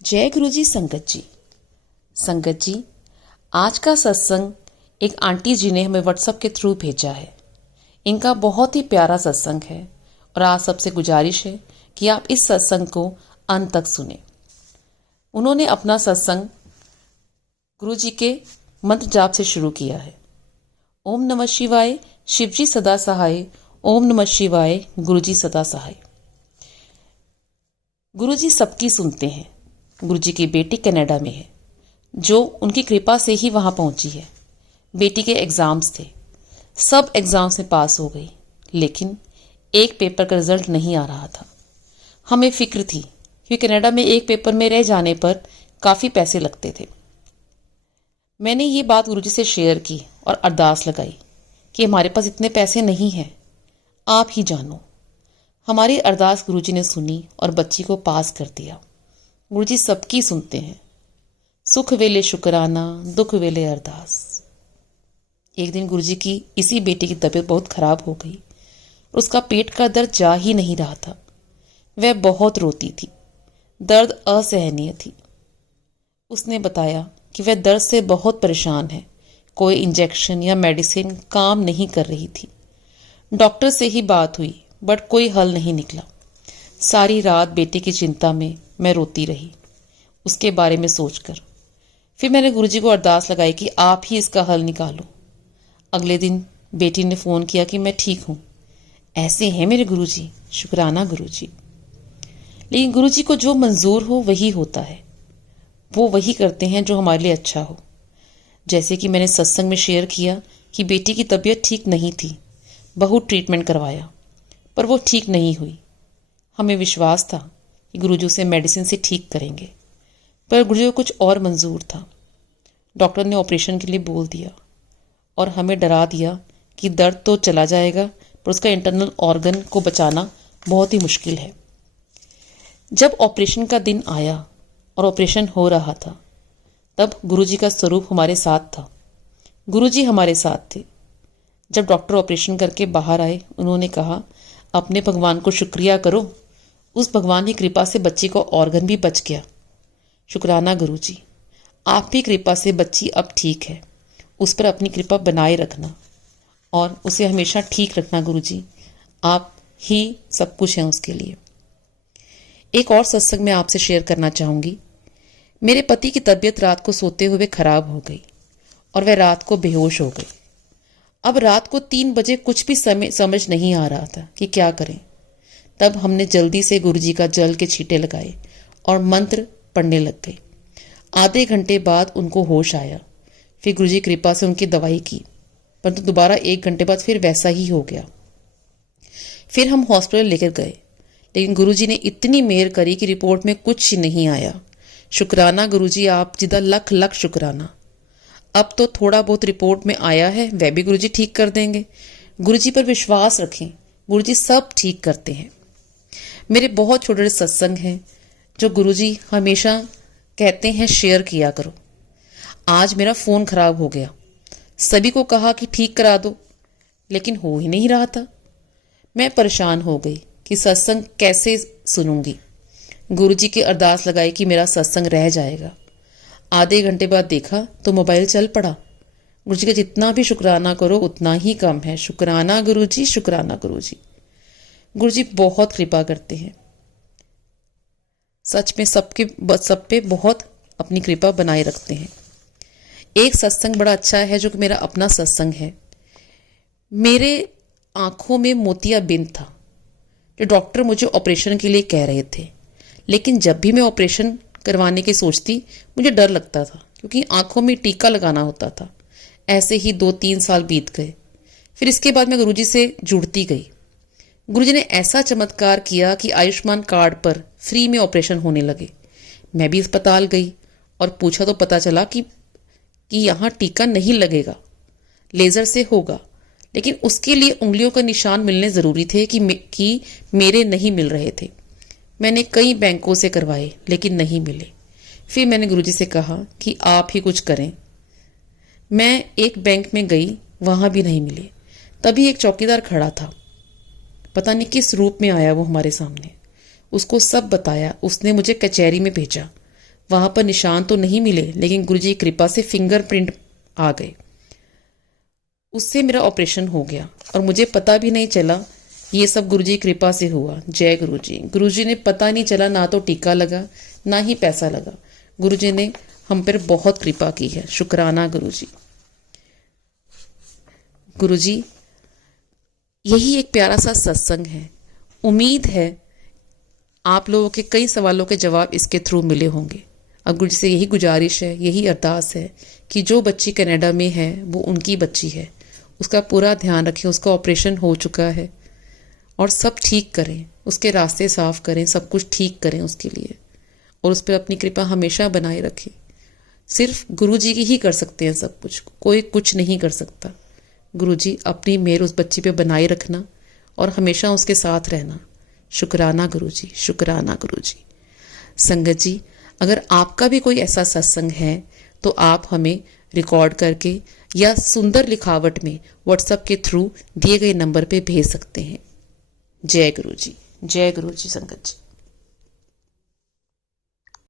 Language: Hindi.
जय गुरु जी। संगत जी, आज का सत्संग एक आंटी जी ने हमें व्हाट्सएप के थ्रू भेजा है। इनका बहुत ही प्यारा सत्संग है और आज सबसे गुजारिश है कि आप इस सत्संग को अंत तक सुने। उन्होंने अपना सत्संग गुरु जी के मंत्र जाप से शुरू किया है। ओम नमः शिवाय, शिवजी सदा सहाय। ओम नमः शिवाय, गुरु जी सदा सहाय। गुरु जी सबकी सुनते हैं। गुरु जी की बेटी कनाडा में है, जो उनकी कृपा से ही वहां पहुंची है। बेटी के एग्जाम्स थे, सब एग्जाम्स में पास हो गई, लेकिन एक पेपर का रिजल्ट नहीं आ रहा था। हमें फिक्र थी क्योंकि कनाडा में एक पेपर में रह जाने पर काफ़ी पैसे लगते थे। मैंने ये बात गुरु जी से शेयर की और अरदास लगाई कि हमारे पास इतने पैसे नहीं हैं, आप ही जानो। हमारी अरदास गुरु जी ने सुनी और बच्ची को पास कर दिया। गुरु जी सबकी सुनते हैं। सुख वेले शुक्राना, दुख वेले अरदास। एक दिन गुरु जी की इसी बेटी की तबीयत बहुत खराब हो गई। उसका पेट का दर्द जा ही नहीं रहा था। वह बहुत रोती थी, दर्द असहनीय थी। उसने बताया कि वह दर्द से बहुत परेशान है। कोई इंजेक्शन या मेडिसिन काम नहीं कर रही थी। डॉक्टर से ही बात हुई, बट कोई हल नहीं निकला। सारी रात बेटी की चिंता में मैं रोती रही, उसके बारे में सोचकर। फिर मैंने गुरुजी को अरदास लगाई कि आप ही इसका हल निकालो। अगले दिन बेटी ने फ़ोन किया कि मैं ठीक हूँ। ऐसे हैं मेरे गुरुजी, शुक्राना गुरुजी। लेकिन गुरुजी को जो मंजूर हो वही होता है। वो वही करते हैं जो हमारे लिए अच्छा हो। जैसे कि मैंने सत्संग में शेयर किया कि बेटी की तबीयत ठीक नहीं थी, बहुत ट्रीटमेंट करवाया, पर वो ठीक नहीं हुई। हमें विश्वास था कि गुरुजी उसे मेडिसिन से ठीक करेंगे, पर गुरुजी को कुछ और मंजूर था। डॉक्टर ने ऑपरेशन के लिए बोल दिया और हमें डरा दिया कि दर्द तो चला जाएगा, पर उसका इंटरनल ऑर्गन को बचाना बहुत ही मुश्किल है। जब ऑपरेशन का दिन आया और ऑपरेशन हो रहा था, तब गुरुजी का स्वरूप हमारे साथ था। गुरुजी हमारे साथ थे। जब डॉक्टर ऑपरेशन करके बाहर आए, उन्होंने कहा, अपने भगवान को शुक्रिया करो, उस भगवान की कृपा से बच्ची को ऑर्गन भी बच गया। शुक्राना गुरुजी, आपकी कृपा से बच्ची अब ठीक है। उस पर अपनी कृपा बनाए रखना और उसे हमेशा ठीक रखना गुरुजी। आप ही सब कुछ हैं उसके लिए। एक और सत्संग मैं आपसे शेयर करना चाहूँगी। मेरे पति की तबीयत रात को सोते हुए खराब हो गई और वह रात को बेहोश हो गई। अब रात को 3 बजे कुछ भी समझ नहीं आ रहा था कि क्या करें। तब हमने जल्दी से गुरुजी का जल के छींटे लगाए और मंत्र पढ़ने लग गए। आधे घंटे बाद उनको होश आया। फिर गुरुजी कृपा से उनकी दवाई की, परंतु दोबारा 1 घंटे बाद फिर वैसा ही हो गया। फिर हम हॉस्पिटल लेकर गए, लेकिन गुरुजी ने इतनी मेहर करी कि रिपोर्ट में कुछ नहीं आया। शुक्राना गुरुजी, आप जिदा लख लख शुक्राना। अब तो थोड़ा बहुत रिपोर्ट में आया है, वह भी गुरुजी ठीक कर देंगे। गुरुजी पर विश्वास रखें, गुरुजी सब ठीक करते हैं। मेरे बहुत छोटे सत्संग हैं जो गुरुजी हमेशा कहते हैं शेयर किया करो। आज मेरा फ़ोन खराब हो गया, सभी को कहा कि ठीक करा दो, लेकिन हो ही नहीं रहा था। मैं परेशान हो गई कि सत्संग कैसे सुनूंगी। गुरुजी की अरदास लगाई कि मेरा सत्संग रह जाएगा। आधे घंटे बाद देखा तो मोबाइल चल पड़ा। गुरुजी का जितना भी शुक्राना करो उतना ही कम है। शुक्राना गुरुजी, शुक्राना गुरुजी। गुरुजी बहुत कृपा करते हैं। सच में सब पे बहुत अपनी कृपा बनाए रखते हैं। एक सत्संग बड़ा अच्छा है जो कि मेरा अपना सत्संग है। मेरे आंखों में मोतियाबिंद था, जो डॉक्टर मुझे ऑपरेशन के लिए कह रहे थे, लेकिन जब भी मैं ऑपरेशन करवाने की सोचती मुझे डर लगता था, क्योंकि आंखों में टीका लगाना होता था। ऐसे ही 2-3 साल बीत गए। फिर इसके बाद मैं गुरुजी से जुड़ती गई। गुरुजी ने ऐसा चमत्कार किया कि आयुष्मान कार्ड पर फ्री में ऑपरेशन होने लगे। मैं भी अस्पताल गई और पूछा तो पता चला कि यहाँ टीका नहीं लगेगा, लेज़र से होगा, लेकिन उसके लिए उंगलियों का निशान मिलने ज़रूरी थे कि मेरे नहीं मिल रहे थे। मैंने कई बैंकों से करवाए, लेकिन नहीं मिले। फिर मैंने गुरुजी से कहा कि आप ही कुछ करें। मैं एक बैंक में गई, वहाँ भी नहीं मिले। तभी एक चौकीदार खड़ा था, पता नहीं किस रूप में आया वो हमारे सामने। उसको सब बताया। उसने मुझे कचहरी में भेजा। वहां पर निशान तो नहीं मिले, लेकिन गुरुजी की कृपा से फिंगरप्रिंट आ गए। उससे मेरा ऑपरेशन हो गया और मुझे पता भी नहीं चला। ये सब गुरुजी की कृपा से हुआ। जय गुरुजी। गुरुजी ने पता नहीं चला, ना तो टीका लगा ना ही पैसा लगा। गुरुजी ने हम पर बहुत कृपा की है। शुक्राना गुरुजी। गुरुजी, यही एक प्यारा सा सत्संग है। उम्मीद है आप लोगों के कई सवालों के जवाब इसके थ्रू मिले होंगे। अब गुरुजी से यही गुजारिश है, यही अरदास है कि जो बच्ची कनाडा में है वो उनकी बच्ची है, उसका पूरा ध्यान रखें। उसका ऑपरेशन हो चुका है और सब ठीक करें, उसके रास्ते साफ करें, सब कुछ ठीक करें उसके लिए, और उस पर अपनी कृपा हमेशा बनाए रखें। सिर्फ गुरुजी ही कर सकते हैं सब कुछ, कोई कुछ नहीं कर सकता। गुरुजी, अपनी मेहर उस बच्ची पे बनाए रखना और हमेशा उसके साथ रहना। शुक्राना गुरुजी, शुक्राना गुरुजी। संगत जी, अगर आपका भी कोई ऐसा सत्संग है तो आप हमें रिकॉर्ड करके या सुंदर लिखावट में व्हाट्सएप के थ्रू दिए गए नंबर पे भेज सकते हैं। जय गुरुजी, जय गुरुजी संगत जी।